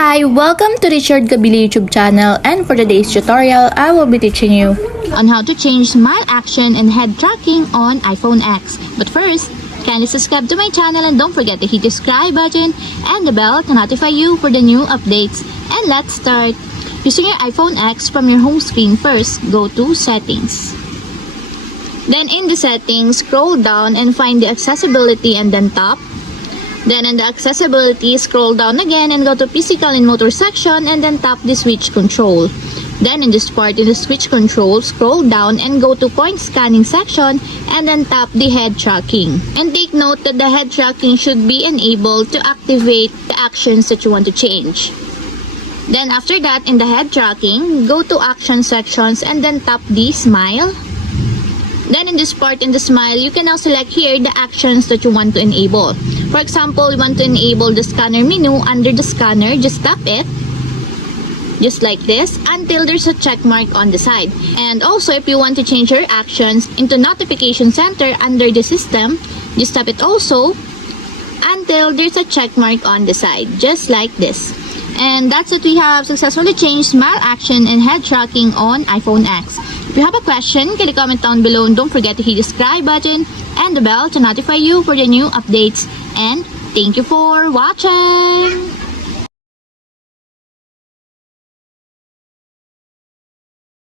Hi, welcome to Richard Gabili YouTube channel, and for today's tutorial, I will be teaching you on how to change smile action and head tracking on iPhone X. But first, kindly subscribe to my channel and don't forget to hit the subscribe button and the bell to notify you for the new updates. And let's start. Using your iPhone X, from your home screen first, go to Settings. Then in the Settings, scroll down and find the Accessibility and then tap. Then in the Accessibility, scroll down again and go to Physical and Motor section and then tap the Switch Control. Then in this part, in the Switch Control, scroll down and go to Point Scanning section and then tap the Head Tracking. And take note that the Head Tracking should be enabled to activate the actions that you want to change. Then after that, in the Head Tracking, go to Action sections and then tap the Smile. Then in this part, in the Smile, you can now select here the actions that you want to enable. For example, you want to enable the scanner menu. Under the scanner, just tap it, just like this, until there's a check mark on the side. And also, if you want to change your actions into Notification Center under the system, just tap it also until there's a check mark on the side, just like this. And that's it. We have successfully changed smile action and head tracking on iPhone X. If you have a question, can you comment down below, and don't forget to hit the subscribe button and the bell to notify you for the new updates. And thank you for watching!